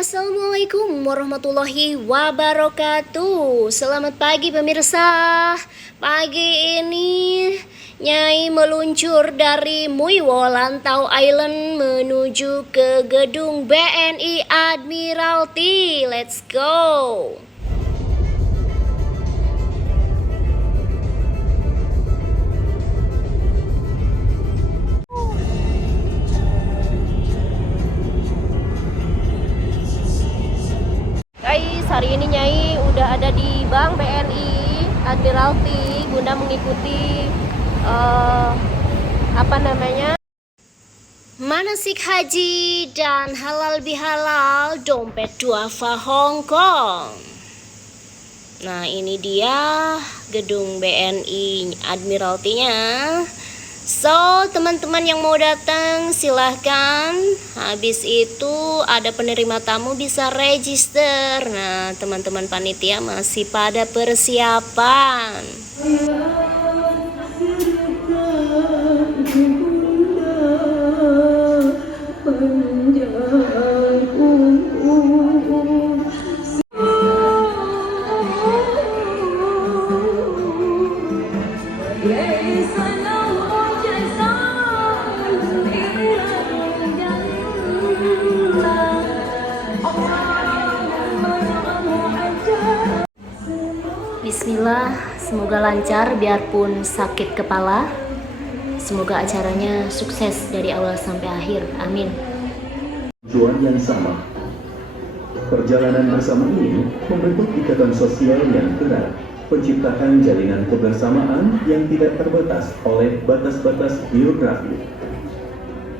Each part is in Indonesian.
Assalamualaikum warahmatullahi wabarakatuh. Selamat pagi pemirsa. Pagi ini Nyai meluncur dari Muiwo Lantau Island menuju ke gedung BNI Admiralty. Let's go. Guys, hari ini Nyai udah ada di Bank BNI Admiralty guna mengikuti manasik haji dan halal bihalal dompet duafa Hong Kong. Nah, ini dia gedung BNI Admiralty-nya. So, teman-teman yang mau datang silahkan. Habis itu ada penerima tamu bisa register. Nah, teman-teman panitia masih pada persiapan. Bismillah, semoga lancar biarpun sakit kepala. Semoga acaranya sukses dari awal sampai akhir. Amin. Tujuan yang sama. Perjalanan bersama ini membentuk ikatan sosial yang erat, penciptaan jalinan kebersamaan yang tidak terbatas oleh batas-batas geografi.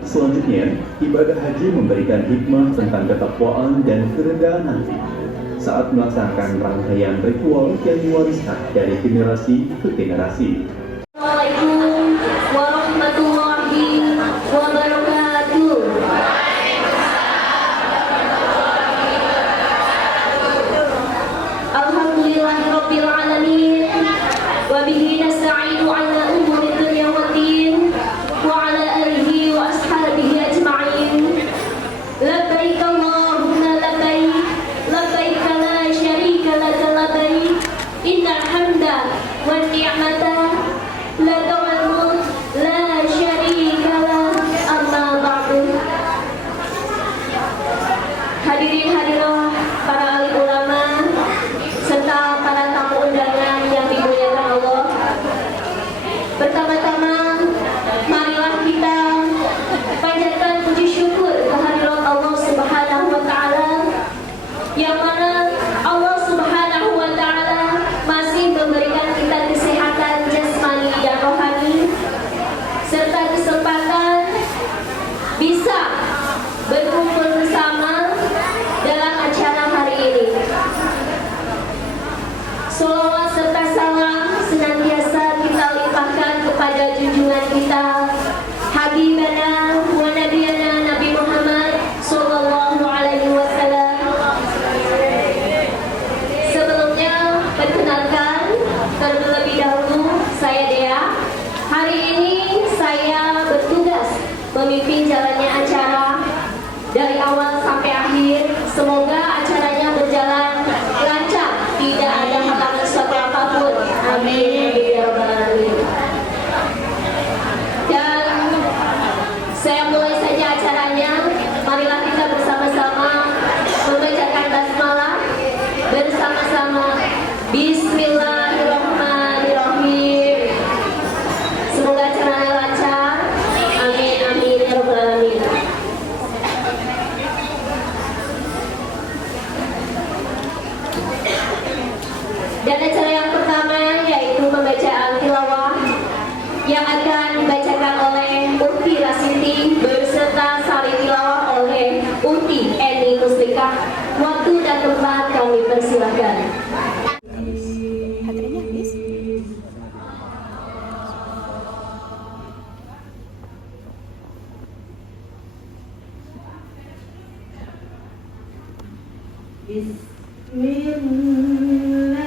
Selanjutnya, ibadah haji memberikan hikmah tentang ketakwaan dan kerendahan hati saat melaksanakan rangkaian ritual yang diwariskan dari generasi ke generasi. Assalamualaikum warahmatullahi wabarakatuh. Alhamdulillahirabbil alamin wa bihi nasta'inu 'ala umuri dunya waddin wa 'ala alihi wa ashabihi ajma'in. Labbaik Allahumma labbaik, labbaik la syarika laka labbaik, innal hamda wan ni'mata la ta'lamu la syarika lah, amma ba'du. Hadirin hadirat para alim ulama serta para tamu undangan yang dimuliakan Allah. Pertama-tama marilah kita panjatkan puji syukur kehadirat Allah Subhanahu wa taala, yang mana Allah Subhanahu wa taala masih memberikan kita kesehatan jasmani dan rohani serta kesempatan bisa berkumpul bersama dalam acara hari ini. Sholawat serta salam senantiasa kita limpahkan kepada junjungan kita Habibana wa Nabiyana Nabi Muhammad sallallahu alaihi wasallam. Sebelumnya perkenalkan terlebih dahulu saya Dea. Hari ini saya bertugas memimpin jalannya acara dari awal sampai akhir. Semoga acaranya berjalan lancar, tidak ada halangan suatu apapun. Amin ya rabbal alamin. Dan saya mulai saja acaranya. Marilah kita bersama-sama membacakan basmalah bersama-sama. Bismillahirrahmanirrahim. Semoga acaranya lancar. Amin amin ya rabbal alamin. Dan acara yang pertama yaitu pembacaan tilawah yang akan dibacakan oleh Ukti Rasiti berserta sari tilawah oleh Ukti Eni Muslikah. Waktu dan tempat kami persilahkan. Hadirnya habis. Bismillahirrahmanirrahim.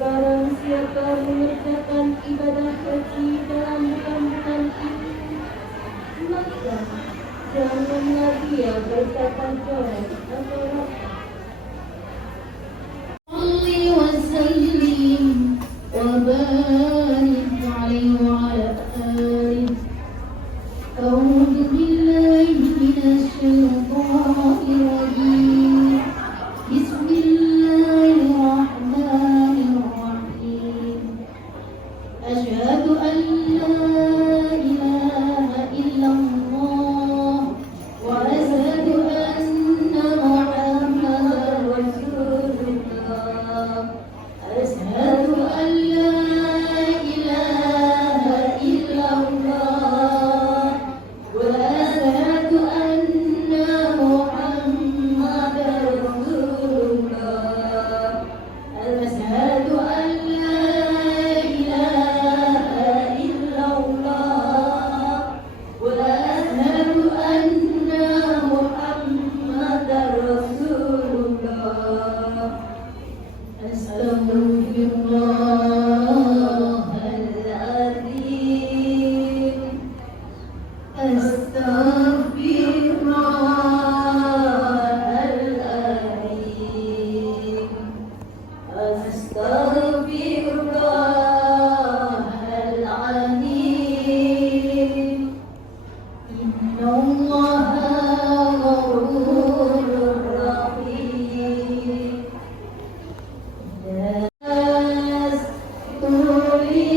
Barang siapa mengerjakan ibadah haji dalam bulan-bulan ini, maka janganlah dia berkata jorok atau rapat. Salli wa sallim wa barik alaihi wa ala alihi. A'udzu billahi minasy syaithanir rajim. Bismillahirrahmanirrahim. Asyhadu an la ilaha illallah wa asyhadu anna Muhammadar Rasulullah. Asyhadu an la ilaha illallah wa asyhadu anna Muhammadar Rasulullah. Asyhadu an la ilaha illallah wa asyhadu anna Muhammadar Rasulullah. Astaghfirullahaladzim. Astaghfirullahaladzim. Astaghfirullahaladzim. Innallaha ghafurur rahim. Nastulil firdausi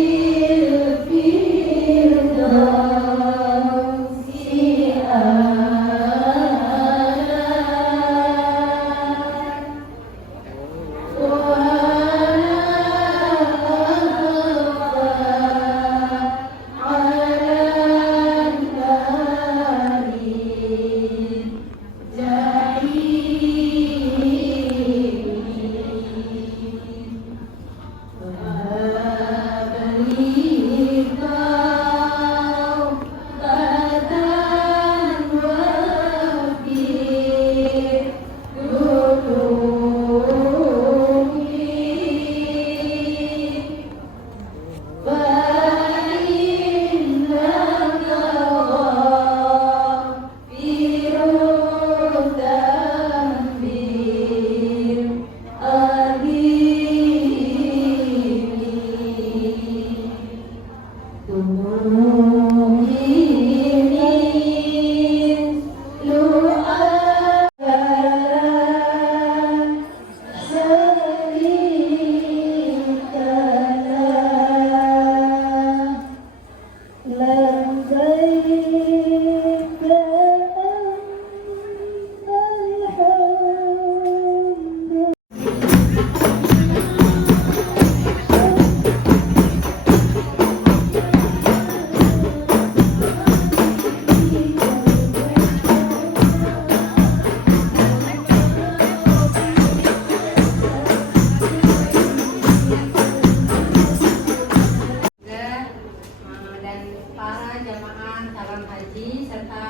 dan para jamaah calon haji serta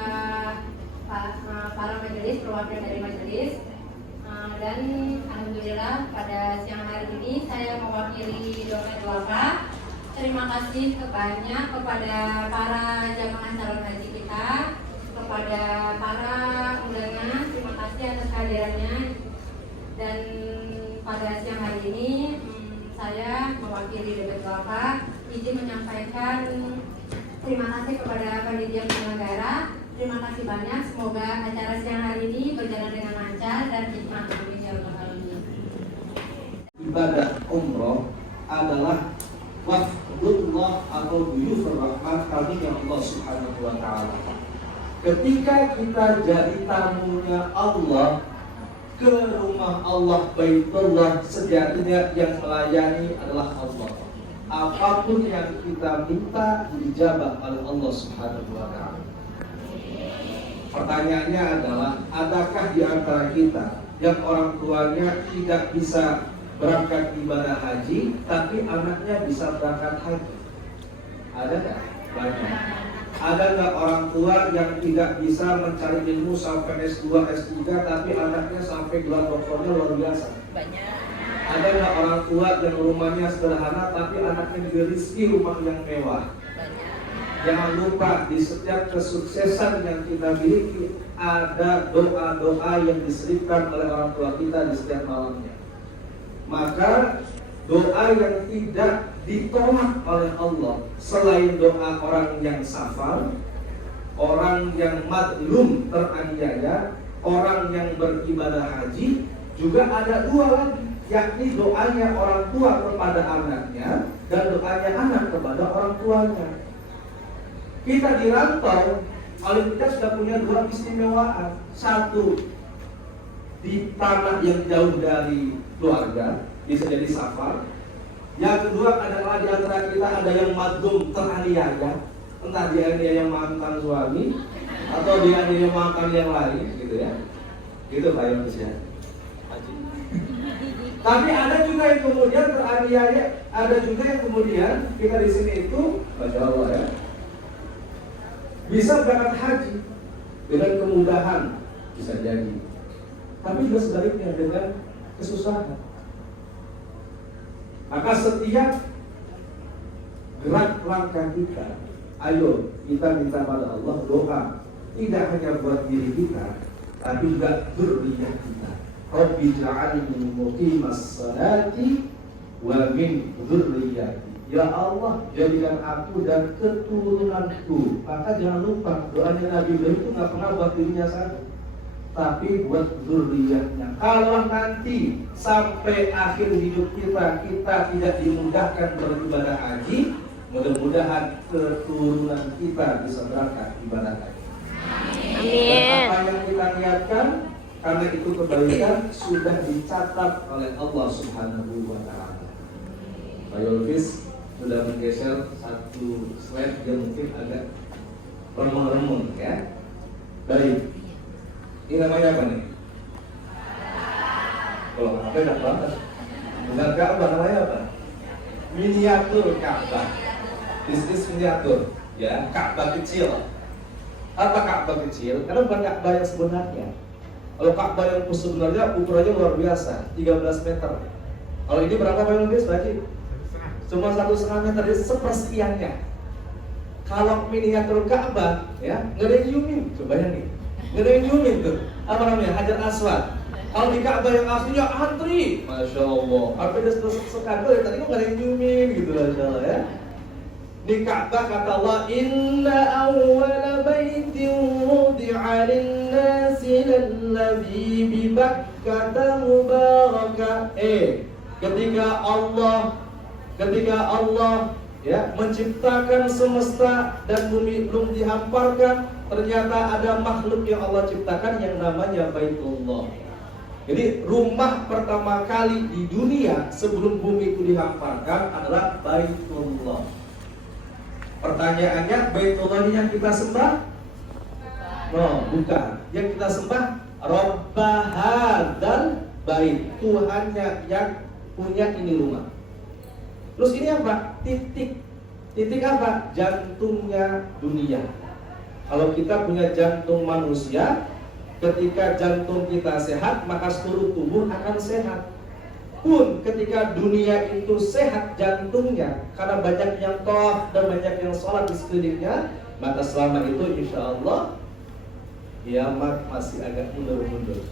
para majelis, perwakilan dari majelis. Dan alhamdulillah pada siang hari ini saya mewakili doa duafa. Terima kasih banyak kepada para jamaah calon haji kita, kepada para undangan, terima kasih atas kehadirannya. Dan pada siang hari ini saya mewakili doa duafa izin menyampaikan terima kasih kepada panitia penyelenggara. Terima kasih banyak. Semoga acara siang hari ini berjalan dengan lancar dan hikmah. Amin ya rabbal alamin. Ibadah umroh adalah wafdullah atau duyufur rahman kami yang Allah Subhanahu wa taala. Ketika kita jadi tamunya Allah ke rumah Allah Baitullah, sejatinya yang melayani adalah Allah. Apapun yang kita minta dijabah oleh Allah Subhanahu wa taala. Pertanyaannya adalah, adakah di antara kita yang orang tuanya tidak bisa berangkat ibadah haji, tapi anaknya bisa berangkat haji? Ada nggak? Banyak. Ada nggak orang tua yang tidak bisa mencari ilmu sampai S2, S3, tapi anaknya sampai gelar doktornya luar biasa? Banyak. Ada nggak orang tua yang rumahnya sederhana tapi anaknya diberi rezeki rumah yang mewah? Jangan lupa di setiap kesuksesan yang kita miliki ada doa-doa yang diselipkan oleh orang tua kita di setiap malamnya. Maka doa yang tidak ditolak oleh Allah selain doa orang yang safar, orang yang madlum teraniaya, orang yang beribadah haji, juga ada dua lagi, yakni doanya orang tua kepada anaknya dan doanya anak kepada orang tuanya. Kita di rantau, paling tidak sudah punya dua keistimewaan. Satu, di tanah yang jauh dari keluarga, bisa jadi safar. Yang kedua adalah di antara kita ada yang madlum teraniaya, entah dia yang mantan suami atau dia yang mantan yang lain, gitu ya. Gitu Pak Yonus ya. Tapi ada juga yang kemudian teraniaya, ada juga yang kemudian kita di sini itu, Masya Allah ya, bisa berangkat haji dengan kemudahan, bisa jadi. Tapi juga sebaliknya dengan kesusahan. Maka setiap gerak langkah kita, ayo kita minta pada Allah doa, tidak hanya buat diri kita, tapi juga dzurriyyah kita. Rabbi ja'alni muqimas salati wa min dzurriyyati. Ya Allah, jadikan aku dan keturunanku. Maka jangan lupa doanya Nabi Ibrahim itu nggak pernah buat dirinya saja, tapi buat dzurriyyahnya. Kalau nanti sampai akhir hidup kita tidak dimudahkan beribadah haji, mudah-mudahan keturunan kita bisa berangkat ibadah haji. Amin. Dan apa yang kita niatkan, karena itu kebaikan sudah dicatat oleh Allah Subhanahu wa Ta'ala. Pak Yolfis sudah menggeser satu slide yang mungkin agak remung-remung ya. Baik. Ini namanya apa nih? Kalau apa enggak banget. Bukan Ka'bah, namanya apa? Miniatur Ka'bah. Bisnis miniatur, ya, Ka'bah kecil. Apa Ka'bah kecil? Karena bukan Ka'bah yang sebenarnya. Kalau Ka'bah yang sebenarnya ukurannya luar biasa, 13 meter. Kalau ini berapa Pak Yolfis, Pak Haji? Cuma 1,5 meter, jadi sepersekiannya. Kalau miniatur Ka'bah, ya, nggak ada yang nyiumin. Coba bayangin, nggak ada yang nyiumin tuh. Apa namanya? Hajar Aswad. Kalau di Ka'bah yang aslinya antri, Masya Allah. Sampai udah sekadar dari tadi kok nggak ada yang nyiumin gitu, Masya Allah ya. Di Ka'bah kata Allah, Inna awwala baitin wudi'a lin-nasi lalladzi bi Bakkata mubaraka. Ketika Allah ya menciptakan semesta dan bumi belum dihamparkan, ternyata ada makhluk yang Allah ciptakan yang namanya Baitullah. Jadi rumah pertama kali di dunia sebelum bumi itu dihamparkan adalah Baitullah. Pertanyaannya, Baitullah ini yang kita sembah? No, bukan. Yang kita sembah Rabbah dan Bait, Tuhannya yang punya ini rumah. Terus ini apa? Titik apa? Jantungnya dunia. Kalau kita punya jantung manusia, ketika jantung kita sehat, maka seluruh tubuh akan sehat. Pun ketika dunia itu sehat jantungnya, karena banyak yang tawaf dan banyak yang sholat di sekelilingnya, maka selama itu insya Allah kiamat masih agak mundur-mundur.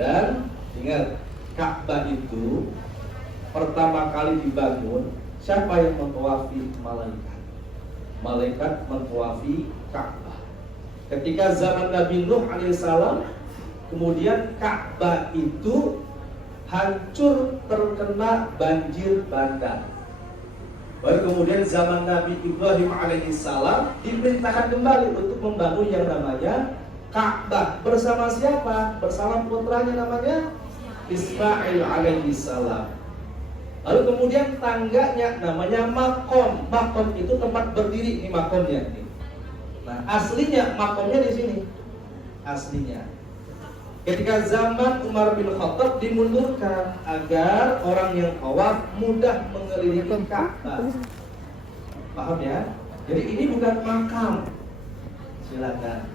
Dan ingat, Ka'bah itu pertama kali dibangun, siapa yang mentawafi? Malaikat. Malaikat mentawafi Ka'bah. Ketika zaman Nabi Nuh alaihissalam, kemudian Ka'bah itu hancur terkena banjir bandang. Baru kemudian zaman Nabi Ibrahim alaihissalam diperintahkan kembali untuk membangun yang namanya Ka'bah. Bersama siapa? Bersama putranya namanya Ismail alaihissalam. Lalu kemudian tangganya namanya makom. Makom itu tempat berdiri, ini makomnya. Nah, aslinya makomnya di sini. Aslinya. Ketika zaman Umar bin Khattab dimundurkan agar orang yang tawaf mudah mengelilingi Ka'bah. Paham ya? Jadi ini bukan makam. Silakan.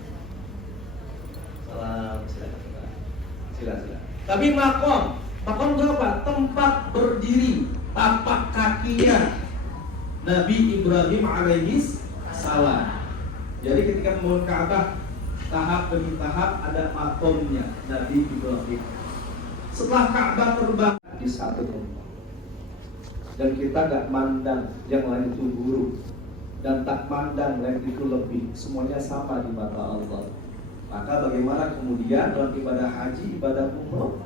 Salam, silakan. Silakan. Tapi makom. Makom itu apa? Tempat berdiri, tapak kakinya Nabi Ibrahim alaihi salam. Jadi ketika membangun Ka'bah, tahap demi tahap ada makomnya Nabi Ibrahim. Setelah Ka'bah terbang di satu tempat, dan kita gak mandang yang lain itu buruk dan tak mandang lain itu lebih, semuanya sama di mata Allah. Maka bagaimana kemudian dalam ibadah haji, ibadah umroh,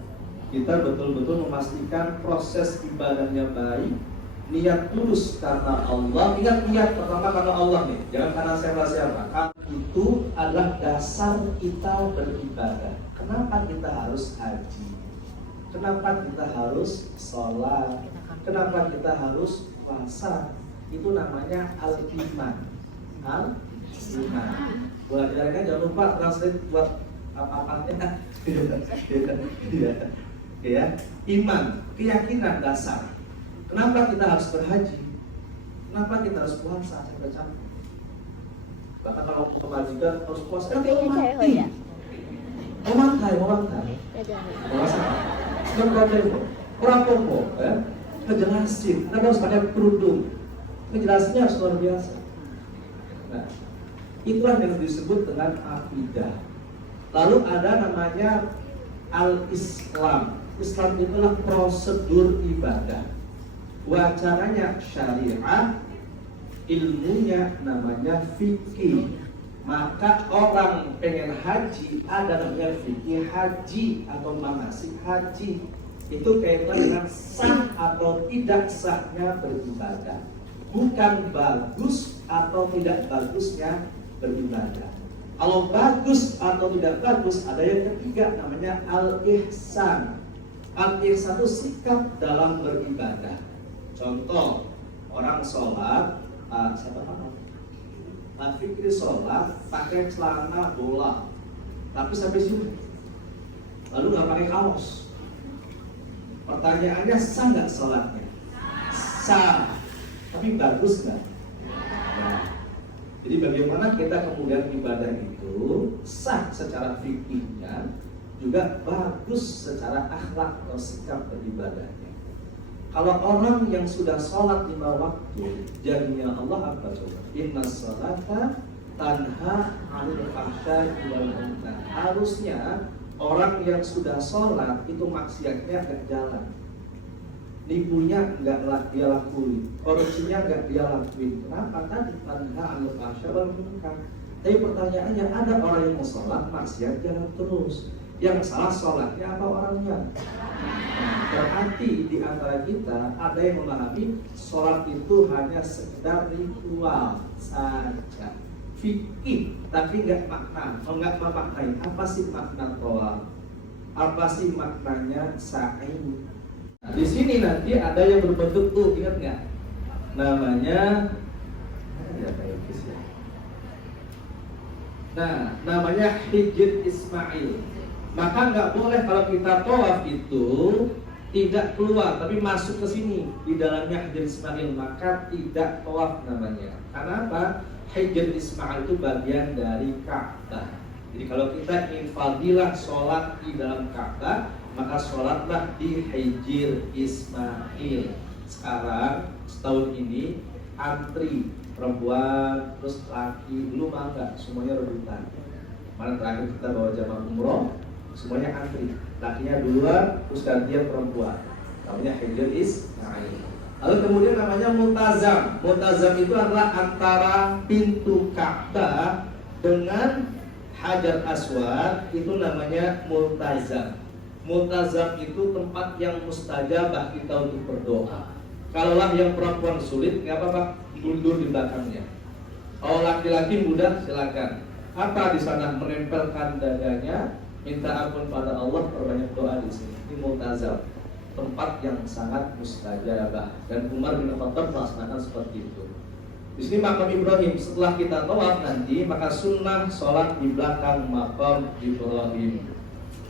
kita betul-betul memastikan proses ibadahnya baik, niat tulus karena Allah. Ingat, niat pertama karena Allah nih, jangan karena siapa-siapa. Itu adalah dasar kita beribadah. Kenapa kita harus haji? Kenapa kita harus sholat? Kenapa kita harus puasa? Itu namanya al-iman. Al-iman. Buat kan jangan lupa translate buat apa-apanya. Ya, iman, keyakinan dasar. Kenapa kita harus berhaji? Kenapa kita harus puasa? Saya baca. Bahkan kalau kewajiban harus puasa, kan dia mati. Mau matai. Puasa. Kan kalau orang popo, ya, ngejelasin. Kenapa harus pakai kerudung? Ngejelasinnya harus luar biasa. Nah, itulah yang disebut dengan akidah. Lalu ada namanya al-Islam. Islam itulah prosedur ibadah. Wacananya syariah, ilmunya namanya fikih. Maka orang pengen haji ada namanya fikih haji atau manasik haji. Itu kaitan dengan sah atau tidak sahnya beribadah, bukan bagus atau tidak bagusnya beribadah. Kalau bagus atau tidak bagus, ada yang ketiga namanya al-ihsan. Al-ihsan itu sikap dalam beribadah. Contoh, orang sholat, fikri sholat pakai celana bola, tapi sampai sini, lalu nggak pakai kaos. Pertanyaannya, sah nggak sholatnya? Sah, tapi bagus nggak? Nah, jadi bagaimana kita kemudian ibadah itu sah secara fikihnya, juga bagus secara akhlak atau sikap beribadahnya. Kalau orang yang sudah sholat 5 waktu, janjinya Allah apa coba? Inna sholata tanha 'anil fahsya'i wal munkar. Harusnya orang yang sudah sholat itu maksiatnya nggak jalan, nipunya nggak dia lakuin, korupsinya nggak dia lakuin. Kenapa? Tadi tanha 'anil fahsya'i wal munkar. Tapi pertanyaannya, ada orang yang mau sholat maksiat jalan terus. Yang salah sholatnya apa orangnya? Berarti di antara kita ada yang memahami sholat itu hanya sekedar ritual saja, fikih, tapi nggak nggak memaknai apa sih makna tawaf, apa sih maknanya sa'i. Nah, di sini nanti ada yang berbentuk tuh, ingat nggak? Namanya namanya Hijr Ismail. Maka nggak boleh kalau kita tawaf itu tidak keluar, tapi masuk ke sini di dalamnya Hijr Ismail, maka tidak tawaf namanya. Karena apa? Hijr Ismail itu bagian dari Ka'bah. Jadi kalau kita ingin fadilah sholat di dalam Ka'bah, maka sholatlah di Hijr Ismail. Sekarang setahun ini antri perempuan terus laki, dulu mah enggak, semuanya rebutan. Mana terakhir kita bawa jamaah umroh, semuanya antri, lakinya duluan, terus gantian perempuan. Namanya Hijr Ismail. Lalu kemudian namanya Multazam. Multazam itu adalah antara pintu Ka'bah dengan Hajar Aswad, itu namanya Multazam. Multazam itu tempat yang mustajabah kita untuk berdoa. Kalaulah yang perempuan sulit, nggak apa-apa, mundur di belakangnya. Kalau laki-laki mudah, silakan. Apa di sana? Menempelkan dadanya, minta ampun pada Allah, perbanyak doa di sini. Ini Multazam, tempat yang sangat mustajabah. Dan Umar bin Khattab melaksanakan seperti itu. Di sini makam Ibrahim. Setelah kita tawaf nanti, maka sunnah sholat di belakang makam Ibrahim.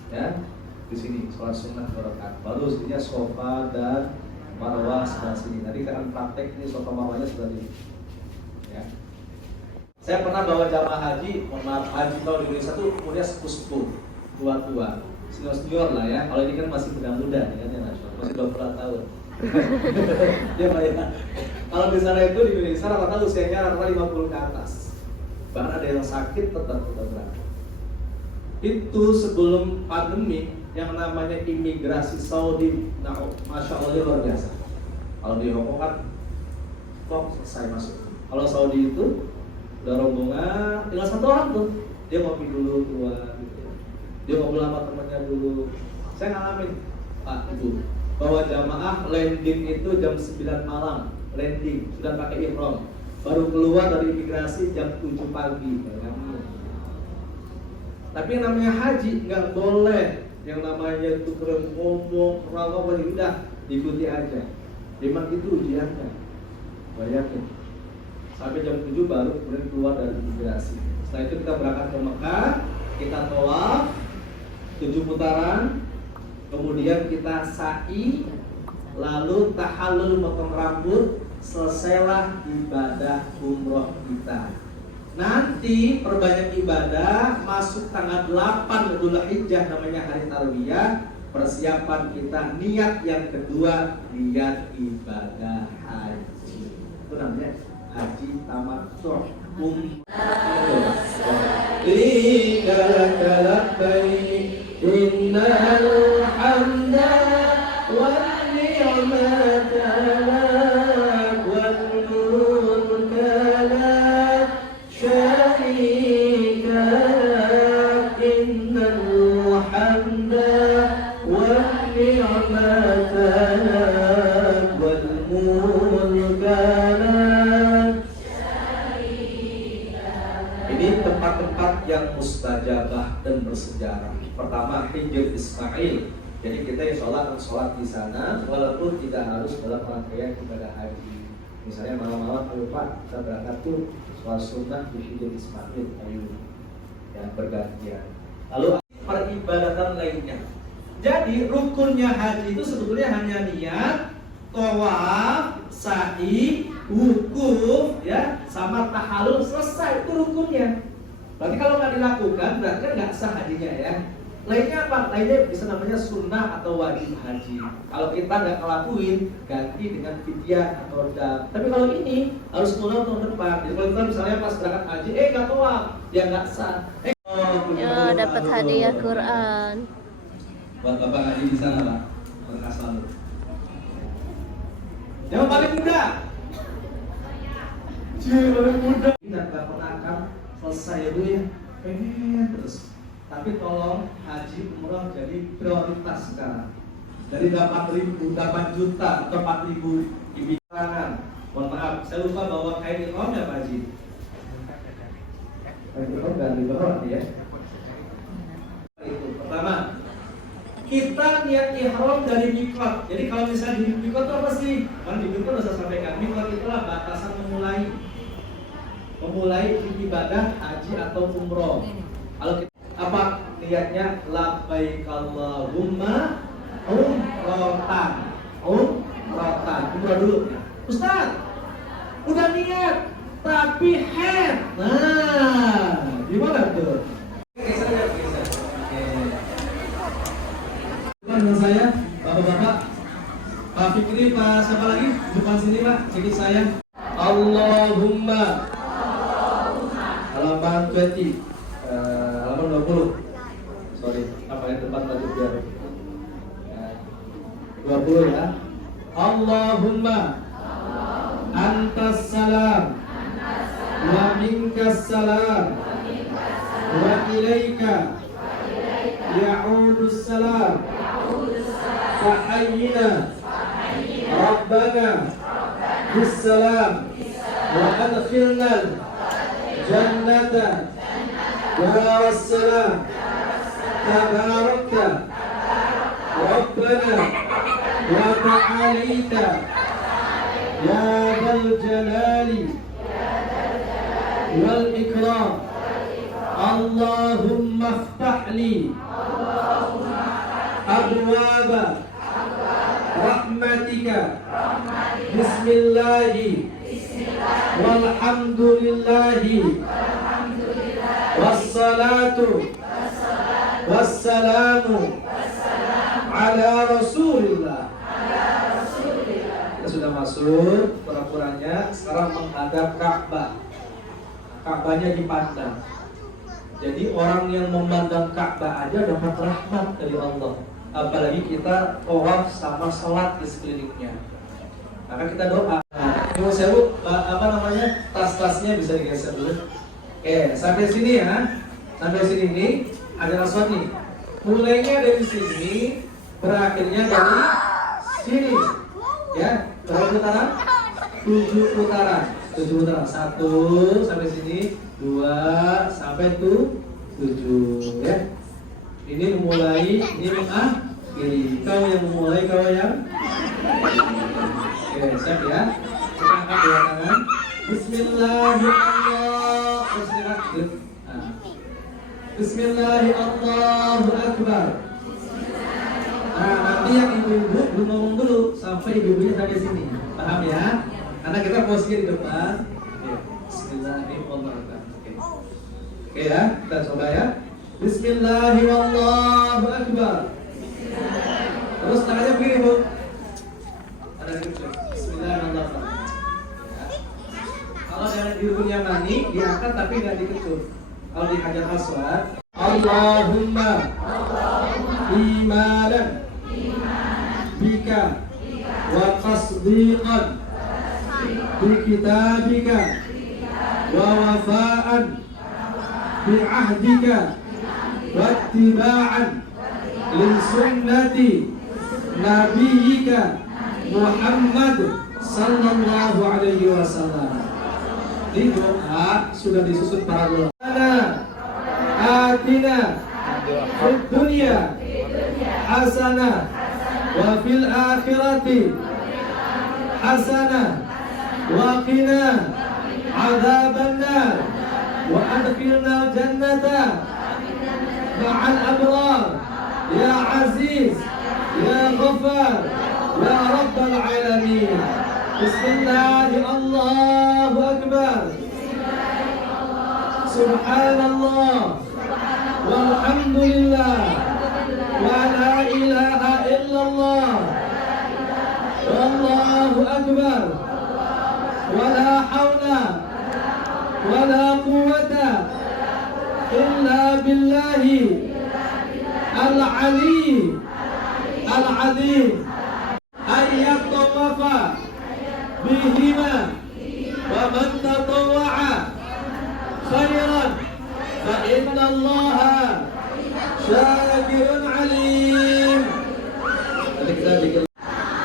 Ya, di sini sholat sunnah rakaat. Baru sininya sofa dan marwah sebelah sini. Nanti kita akan praktek ini sofa marwahnya sebelah sini. Ya. Saya pernah bawa jamaah haji, mohon maaf, haji tahun di Indonesia tuh umurnya sepuh-sepuh, tua-tua. senior lah ya. Kalau ini kan masih muda-muda ya kan ya, masih 20 tahun. Ya Pak ya. Kalau di sana itu di Indonesia rata-rata usianya rata-rata 50 ke atas. Bahkan ada yang sakit tetap berangkat. Itu sebelum pandemi yang namanya imigrasi Saudi, nah masya Allah luar biasa. Kalau di Hongkong kan kok selesai masuk. Kalau Saudi itu udah rombongan, tinggal satu orang tuh, dia ngopi dulu keluar, gitu. Dia ngobrol sama temannya dulu. Saya ngalamin Pak Ibu bahwa jamaah landing itu jam 9 malam, landing sudah pakai ihram, baru keluar dari imigrasi jam 7 pagi. Tapi yang namanya haji nggak boleh yang namanya tukar ngomong, rawa, udah diikuti aja. Memang itu ujiannya. Bayangin. Sampai jam 7 baru kemudian keluar dari imigrasi. Setelah itu kita berangkat ke Mekah, kita tawaf 7 putaran, kemudian kita sa'i, lalu tahallul potong rambut, selesailah ibadah umroh kita. Nanti perbanyak ibadah, masuk tanggal 8 Dzulhijjah namanya hari tarwiyah, persiapan kita niat yang kedua, niat ibadah haji. Itu namanya haji tamattu. Innal hamda wan ni'mata wal mulka la syarika lak. Innal hamda wan ni'mata wal mulka la. Ini tempat-tempat yang mustajabah dan bersejarah. Pertama, Hijr Ismail. Jadi kita insya Allah akan sholat di sana, walaupun tidak harus dalam rangkaian ibadah haji. Misalnya malam-malam, ayo Pak, kita berangkat tuh sholat sunnah di Hijr Ismail, ayo ya bergantian. Lalu peribadatan lainnya. Jadi rukunnya haji itu sebetulnya hanya niat, tawaf, sa'i, wukuf, ya, sama tahallul, selesai, itu rukunnya. Berarti kalau nggak dilakukan, berarti kan nggak sah hajinya ya. Lainnya apa? Lainnya bisa namanya sunnah atau wajib haji. Kalau kita nggak ngelakuin, ganti dengan fidyah atau dam. Tapi kalau ini harus mulai tahun depan. Jadi kalau kita misalnya pas berangkat haji, nggak tawaf, ya nggak sah. Ya, dapat hadiah Quran. Buat bapak haji di sana Pak, berkah selalu. Yang paling muda. Paling muda. Tidak pernah akan selesai ya Bu ya. Pengen terus. Tapi tolong haji umroh jadi prioritas sekarang. Dari 8 juta atau 4.000 imigran. Mohon maaf, saya lupa bawa kain ihram ya Pak Haji. Kain ihram ganti bawah ya. Itu pertama, kita niat ihram dari miqat. Jadi kalau misalnya di miqat itu apa sih? Kan di miqat sudah sampaikan. Miqat itulah batasan memulai ibadah haji atau umroh. Kalau kita apa niatnya? Labbaik Allahumma umrotan. Umroh dulu. Ustaz, udah niat tapi head. Nah, gimana tuh? Geser. Dengan saya, bapak-bapak, Pak Fikri, Pak siapa lagi? Depan sini Pak, cekik saya. Allahumma halaman 20, halaman 20. Sorry, apa yang tempat baju biar 20 ya. Allahumma antas salam wa minkas salam wa ilaika ya'udus salam. فحينا ربنا بالسلام وأدخلنا الجنة دار السلام تبارك ربنا وتعاليت يا ذا الجلال والإكرام اللهم افتح لي أبواب رحمتك بسم الله والحمد لله والصلاة wassalamu ala Rasulillah. Kita sudah masuk pura-puranya, sekarang menghadap Ka'bah. Ka'bahnya dipandang. Jadi orang yang memandang Ka'bah aja dapat rahmat dari Allah. Apalagi kita tawaf sama sholat di sekelilingnya. Maka kita doa. Nah, sewu, tas-tasnya bisa digeser dulu. Oke, sampai sini ya. Sampai sini nih ada naswan nih. Mulainya dari sini, berakhirnya dari sini. Ya, berapa putaran? 7 putaran. 7 putaran. 1 sampai sini, 2 sampai 7 ya. Ini memulai, ini mengakhiri. Kau yang memulai, kau yang oke, siap ya. Kita angkat dua tangan. Bismillahirrahmanirrahim. Bismillahirrahmanirrahim. Nah, nanti yang ibu-ibu belum ngomong dulu sampai ibu-ibunya sampai sini. Paham ya? Karena kita posisinya di depan. Bismillahirrahmanirrahim. Oke ya, kita coba ya. Bismillahirrahmanirrahim. Terus tangannya begini, Bu. Ada gitu. Bismillahirrahmanirrahim. Kalau yang di rukun mani diangkat tapi nggak dikecup. Kalau di Hajar Aswad, Allahumma imanan bika wa tasdiqan bi kitabika wa wafa'an bi ahdika wa ittiba'an li sunnati nabiyyika Muhammad sallallahu alaihi wasallam. Ini doa sudah disusun para ulama. Atina fid dunya hasanah wa fil akhirati hasanah wa qina adzabannar wa adkhilna jannata ma'al abrar ya aziz ya ghaffar ya rabbal alamin. Bismillahirrahmanirrahim. Allahu akbar. Subhanallah walhamdulillah wa la ilaha illallah wallahu akbar wa la hawla wa la quwwata illa billahi al-ali al-azim. Ayat tawafa bihima wa man tatawwa'a khairan fa inna allaha syakirun alim. Tadi kita bikin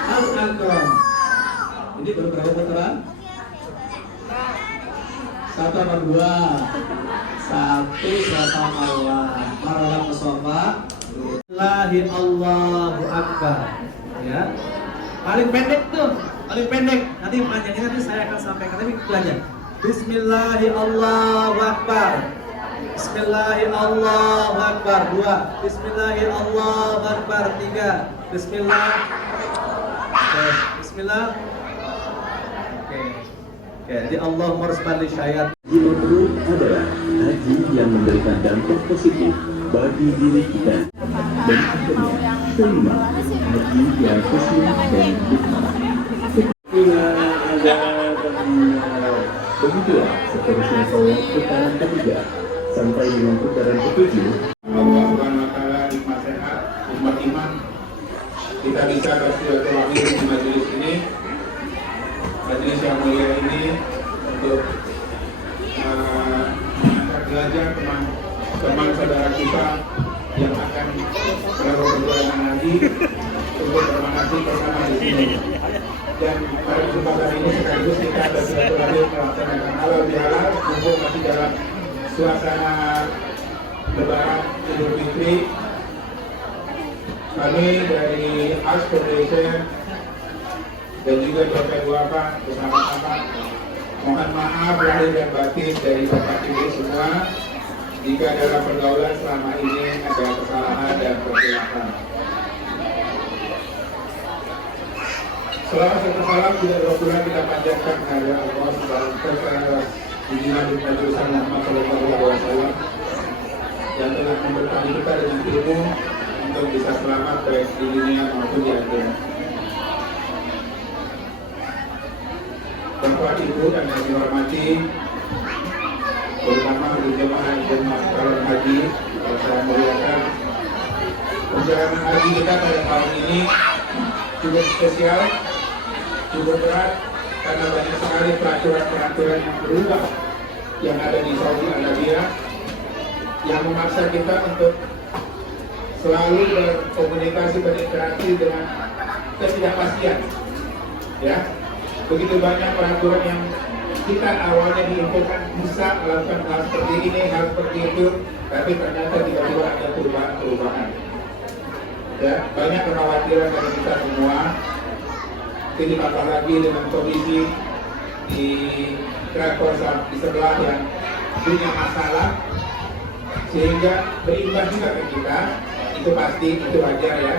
al-akram. Ini berapa putaran? 1 sama 2. 1 sama 2. Marwah musofa. Allahu akbar. Ya. Paling pendek tuh, paling pendek. Nanti panjangnya nanti saya akan sampaikan, tapi itu aja. Bismillahirrahmanirrahim. Bismillahirrahmanirrahim. 2. Bismillahirrahmanirrahim. 3. Bismillah. Oke. Bismillah. Oke. Oke. Jadi Allah mersbali syayat. Haji mabrur adalah haji yang memberikan dampak positif bagi diri kita dan akhirnya terima haji yang khusyuk dan hikmah. Begitulah seterusnya tawaf putaran ketiga sampai dengan putaran ketujuh. Allah Subhanahu wa taala nikmat sehat, nikmat iman. Kita bisa bersilaturahmi di majelis ini, majelis yang mulia ini, untuk mengangkat derajat teman saudara kita yang akan melakukan perjalanan haji untuk bermanfaat bersama di sini. Dan pada kesempatan ini sekaligus kita bersilaturahmi melaksanakan halal bihalal, mumpung masih dalam suasana Lebaran Idul Fitri. Kami dari Ars Foundation dan juga Bapak Ibu Apa bersama-sama mohon maaf lahir dan batin dari Bapak Ibu semua jika dalam pergaulan selama ini ada kesalahan dan kesilapan. Selama satu salam tidak berkurang kita panjatkan kepada Allah Subhanahu wa taala. Inilah jurusan Muhammad sallallahu alaihi wasallam. yang telah membekali kita dengan ilmu untuk bisa selamat baik di dunia maupun di akhirat. Bapak, Ibu, dan yang dihormati, terutama jemaah calon haji, saya muliakan, perjalanan haji kita pada tahun ini cukup spesial, cukup berat, karena banyak sekali peraturan-peraturan yang berubah yang ada di Saudi Arabia yang memaksa kita untuk selalu berkomunikasi, berinteraksi dengan ketidakpastian. Ya, begitu banyak peraturan yang kita awalnya diinfokan bisa melakukan hal seperti ini, hal seperti itu, tapi ternyata tiba-tiba ada perubahan. Ya, banyak kekhawatiran dari kita semua. Ini ditambah lagi dengan kondisi di Krakow di sebelah yang punya masalah, sehingga berimbas juga ke kita. Itu pasti, itu wajar ya.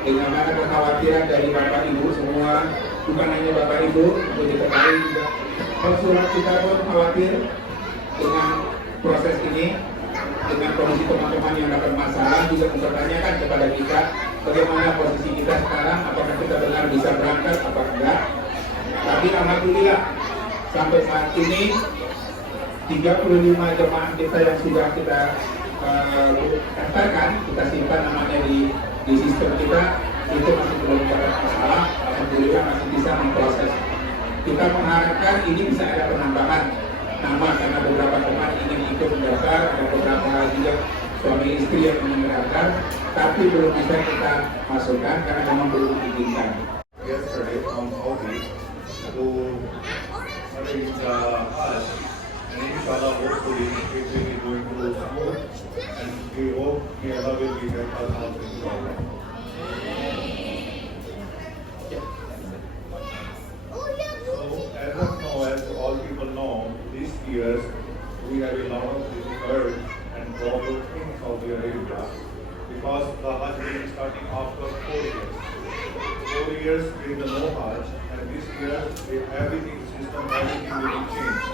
Dengan mana kekhawatiran dari Bapak Ibu semua, bukan hanya Bapak Ibu, untuk diketahui juga konsulat kita pun khawatir dengan proses ini, dengan kondisi teman-teman yang dapat masalah, juga mempertanyakan kepada kita bagaimana posisi kita sekarang, apakah kita benar bisa berangkat apa enggak. Tapi alhamdulillah sampai saat ini 35 jemaah kita yang sudah kita daftarkan, kita simpan namanya di sistem kita, itu masih belum ada masalah. Alhamdulillah masih bisa memproses. Kita mengharapkan ini bisa ada penambahan nama, karena beberapa teman ingin ikut mendaftar, ada beberapa juga suami istri yang ingin mendaftar, tapi belum bisa kita masukkan karena memang belum diizinkan. Yesterday from Saudi to arrange the Hajj, and inshallah hopefully it will be going to smooth, and we hope Allah will be help us out in Allah. So as of now, as all people know, these years we have a lot of difficulties and problems in Saudi Arabia because the Hajj is starting after 4 years. 4 years with the no Hajj, and this year everything system, everything will be changed.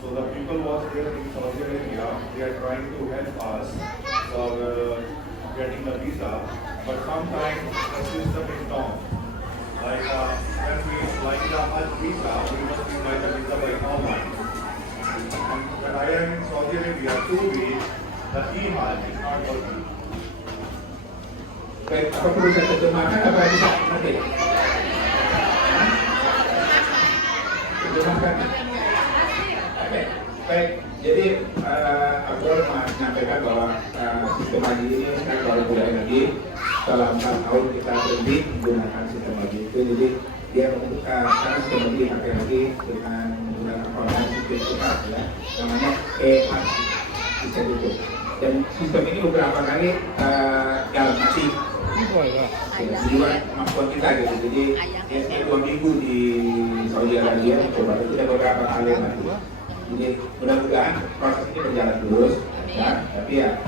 So the people was there in Saudi Arabia, they are trying to help us for getting the visa, but sometimes the system is down. Like when we apply the Hajj visa, we must apply the visa by online. And when I am in Saudi Arabia 2 weeks, the e-Hajj is not working. Baik, apa perlu saya terjemahkan apa bisa nanti? Terjemahkan. Oke, baik. Jadi aku menyampaikan bahwa sistem haji ini kan baru mulai lagi setelah 4 tahun kita berhenti menggunakan sistem haji itu. Jadi dia membuka sekarang sistem haji dipakai lagi dengan menggunakan online sistem kita, ya, namanya e-Hajj sistem itu. Dan sistem ini beberapa kali jalan mati. Di luar kemampuan kita gitu. Jadi dia 2 minggu di Saudi Arabia coba itu ada beberapa kali mati. Jadi mudah-mudahan proses ini berjalan terus, ya. Tapi ya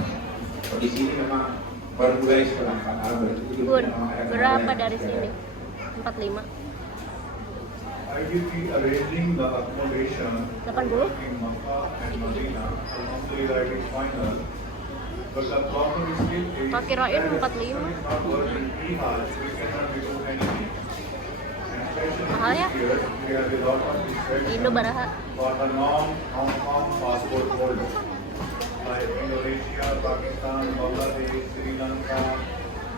kondisi ini memang baru mulai setelah 4 tahun. Berapa dari sini? 45. I will be arranging the accommodation 80? in Makkah and Medina. Alhamdulillah it is final. But the problem is still is Tak kirain that 45. is not working e-Hajj, we cannot do anything. And especially Mahal ya? this year, we have a lot of restrictions Indo baraha. for the non-Hong Kong passport holders like Indonesia, Pakistan, Bangladesh, Sri Lanka,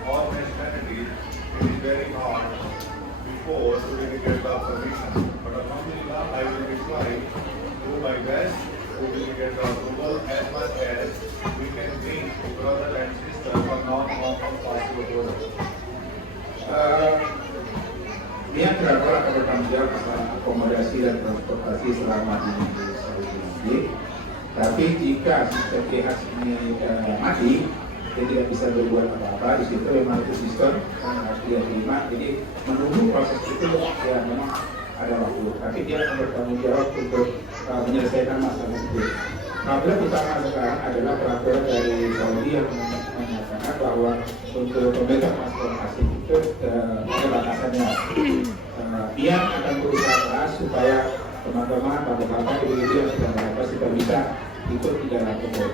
all nationalities. It is very hard before to really get the permission. But alhamdulillah, I will try, do my best to really get the approval as much as we can bring brother and sister for non-Hong Kong passport holders. Dia travel akan bertanggung jawab masalah akomodasi dan transportasi selama di Saudi nanti. Tapi jika sistem e-Hajj ini mati, dia tidak bisa berbuat apa-apa. Di situ memang itu sistem yang harus dia terima. Jadi menunggu proses itu ya memang ada waktu. Tapi dia akan bertanggung jawab untuk menyelesaikan masalah itu. Problem utama sekarang adalah peraturan dari Saudi yang menyatakan bahwa untuk pemegang paspor asing itu ada batasannya. Dia akan berusaha keras supaya teman-teman, bapak-bapak, ibu-ibu yang sudah berapa sudah bisa ikut di dalam kebun.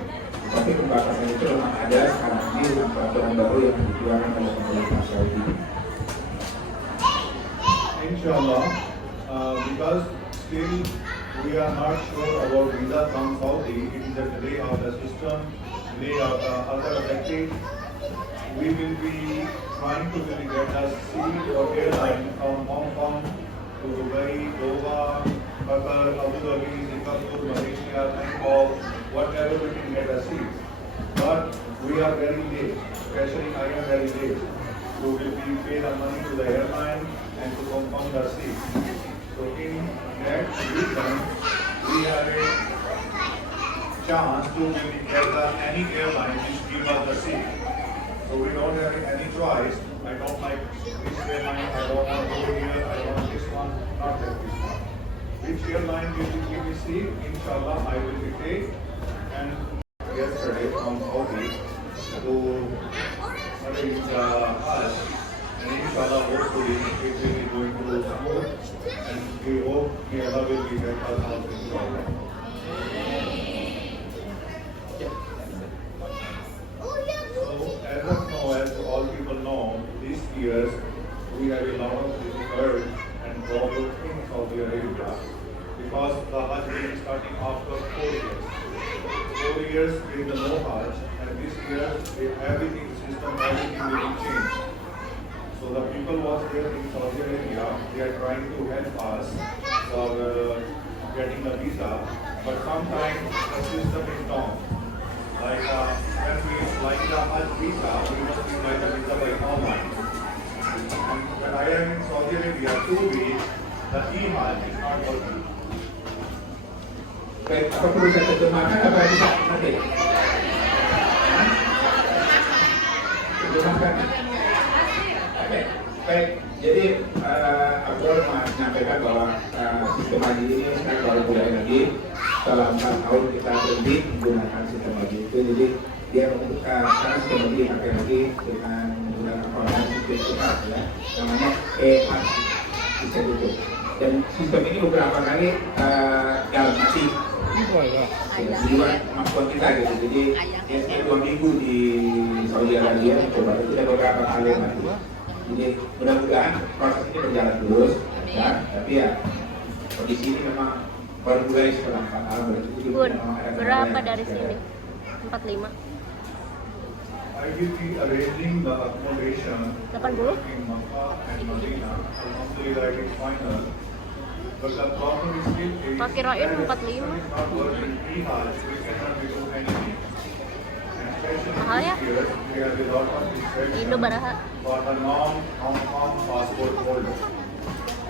Tapi pembatasan itu memang ada sekarang ini dengan peraturan baru yang dikeluarkan oleh pemerintah Saudi. Inshallah, because still we are not sure about visa from Saudi, it is a delay of the system, delay of the other objectives. We will be trying to really get a seat or airline from Hong Kong to Dubai, Doha, Qatar, Abu Dhabi, Singapore, Malaysia, Bangkok, whatever we can get a seat. But we are very late, especially I am very late. So we will pay the money to the airline and to confirm the seat. So in that reason, we have a chance to really get any airline which give us the seat. So we don't have any choice. I don't like this airline, I don't want to go here, I want this one, not that this one. Which airline will you give me seat? Inshallah, I will be take. And yesterday from Saudi to arrange the Hajj. And inshallah, hopefully it will be going to smooth. And we hope Allah will be help us out inshallah. As all people know, these years we have a lot of difficult and problem in Saudi Arabia because the Hajj will be starting after 4 years. 4 years with the no Hajj, and this year everything system, everything will be changed. So the people was there in Saudi Arabia, they are trying to help us for getting a visa, but sometimes the system is down. Like when we apply the Hajj visa, we must apply the visa by online. And when I am in Saudi Arabia 2 weeks, the e-Hajj is not working. Baik, apa perlu saya terjemahkan apa bisa nanti? Terjemahkan. Oke, baik. Jadi Abdul menyampaikan bahwa sistem haji ini sekarang baru mulai lagi. Dalam 4 tahun kita berhenti menggunakan sistem haji itu. Jadi dia membutuhkan sekarang sistem haji dipakai lagi dengan menggunakan online sistem kita, ya, namanya e-Hajj sistem itu. Dan sistem ini beberapa kali jalan mati. Di luar kemampuan kita gitu. Jadi dia 2 minggu di Saudi Arabia coba itu ada beberapa kali mati. Jadi mudah-mudahan proses ini berjalan terus, ya. Tapi ya kondisi ini memang baru mulai setelah 4 tahun berarti. Berapa dari sini? 45. I will be arranging the accommodation 80? in Makkah and Medina. Alhamdulillah, it is final. But the problem is still Pak kirain 45. not working e-Hajj, we cannot do anything. And especially Mahal ya? this year, we have a lot of restrictions Indo Baraha. for the non-Hong Kong passport holders,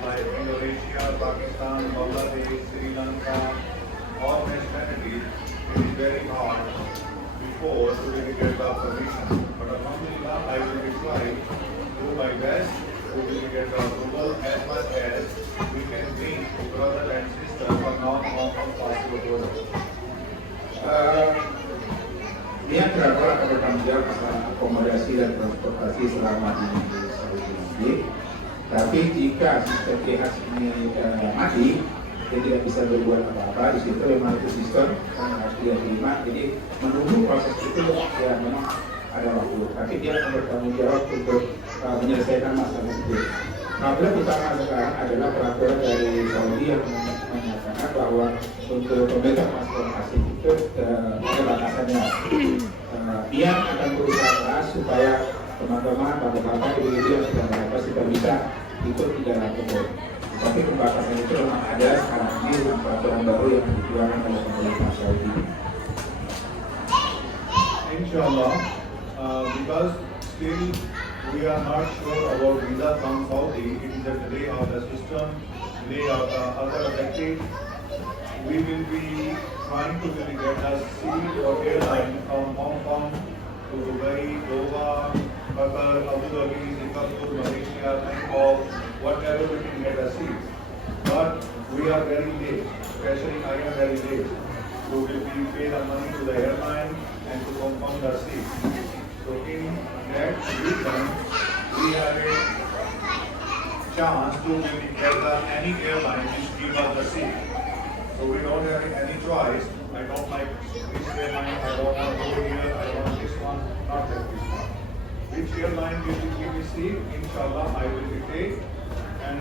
like Indonesia, Pakistan, Bangladesh, Sri Lanka, all nationalities. It is very hard before to really get the permission. But alhamdulillah, I will try to do my best to really get the approval as much as we can bring brother and sister for non-Hong Kong passport holders. Dia travel akan bertanggung jawab atas akomodasi dan transportasi selama di Saudi nanti. Tapi jika sistem e-Hajj ini mati, dia tidak bisa berbuat apa-apa. Di situ memang itu sistem yang harus dia terima. Jadi menunggu proses itu ya memang ada waktu. Tapi dia akan bertanggung jawab untuk menyelesaikan masalah itu. Problem utama sekarang adalah peraturan dari Saudi yang menyatakan bahwa untuk pemegang paspor asing itu ada batasannya. Dia akan berusaha supaya teman-teman, bapak-bapak, ibu-ibu yang sudah berapa sudah bisa ikut di dalam umum. Tapi pembatasan itu memang ada sekarang ini dengan peraturan baru yang dikeluarkan oleh pemerintah Saudi. Inshallah, because still we are not sure about visa from Saudi, it is a delay of the system, delay of the other objectives. We will be trying to really get a seat or airline from Hong Kong to Dubai, Doha, Qatar, Abu Dhabi, Singapore, Malaysia, Bangkok, whatever we can get a seat. But we are very late, especially I am very late. So we will pay the money to the airline and to confirm the seat. So in that reason, we have a chance to really get any airline which give us the seat. So we don't have any choice. I don't like this airline, I don't want to go here, I want this one, not like this one. Which airline you will give me seat, inshallah I will be take and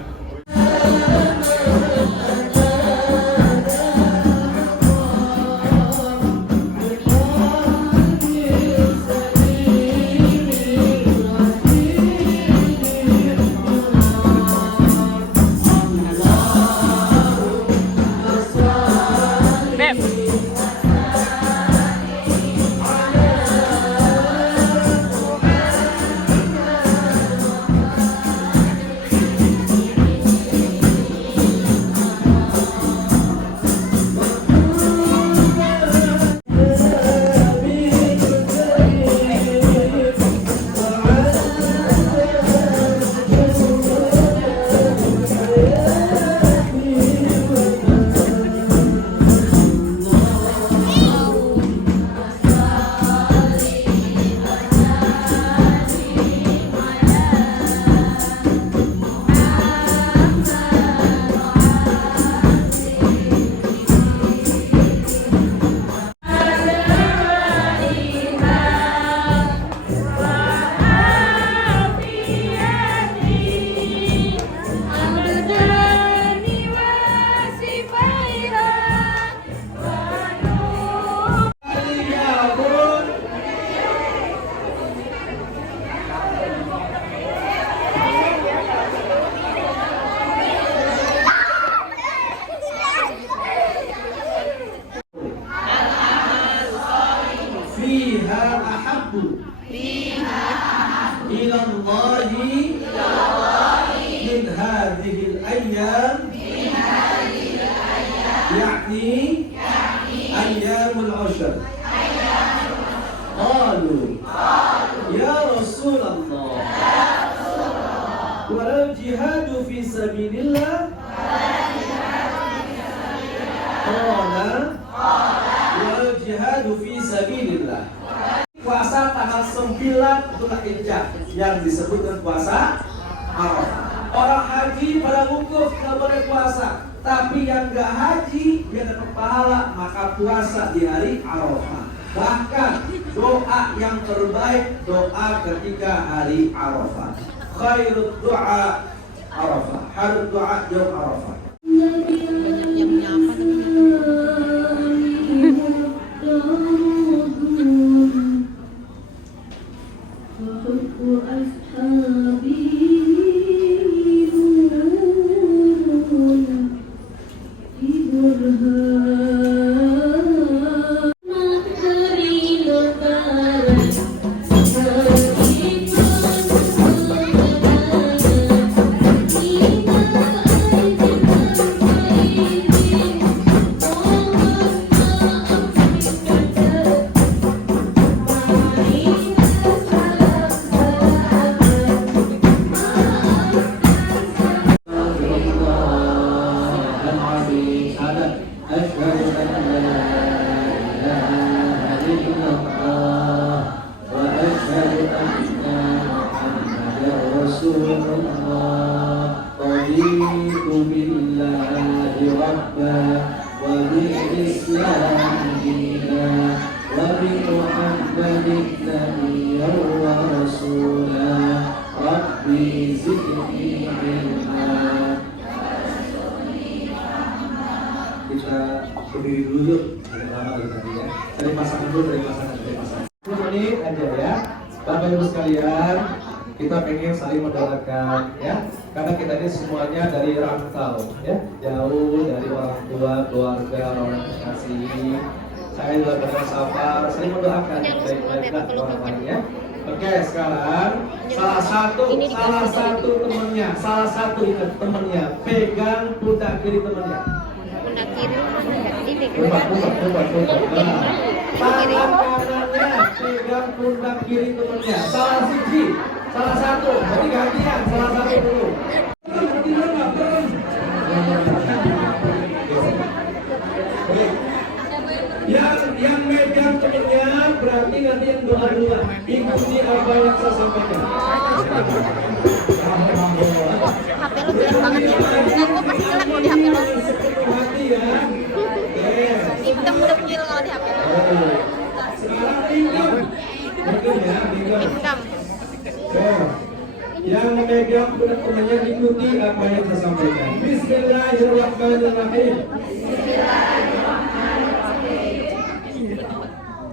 fiha ahabbu ila Allah min hadhihi al-ayyam yakni ayyamul ushr. Qalu ya Rasulullah wal jihadu fi sabilillah. Qala wal jihadu fi sabilillah. Puasa tanggal 9 Dzulhijjah yang disebut dengan puasa Arafah. Orang haji pada wukuf tidak boleh puasa, tapi yang nggak haji dia dapat pahala maka puasa di hari Arafah. Bahkan doa yang terbaik doa ketika hari Arafah. Khairut doa Arafah. Harus doa yaum Arafah. Kita berdiri dulu yuk, ada lama lagi tadi ya. Dari pasangan dulu, dari pasangan. 10 menit aja ya. Bapak Ibu sekalian, kita pengen saling mendoakan ya. Karena kita ini semuanya dari rantau ya, jauh dari orang tua, keluarga, orang kasih. Saya juga dengan sabar, saling mendoakan baik-baiklah orang lain ya. Oke, sekarang salah satu temannya pegang pundak kiri temannya. Pundak kiri ini Pundak. Tangan kanannya pegang pundak kiri temannya. Salah satu. Jadi gantian, salah satu dulu. Yang megang temennya berarti nanti yang doa dulu. Ikuti apa yang saya sampaikan. HP lu jelek banget ya. Enggak, gua pasti jelek kalau di HP lu. Sepenuh hati ya. Hitam udah kecil Sekarang pinggam. Pinggam ya, pinggam. Income. Yang memegang teman-temannya ikuti apa yang saya sampaikan. Bismillahirrahmanirrahim.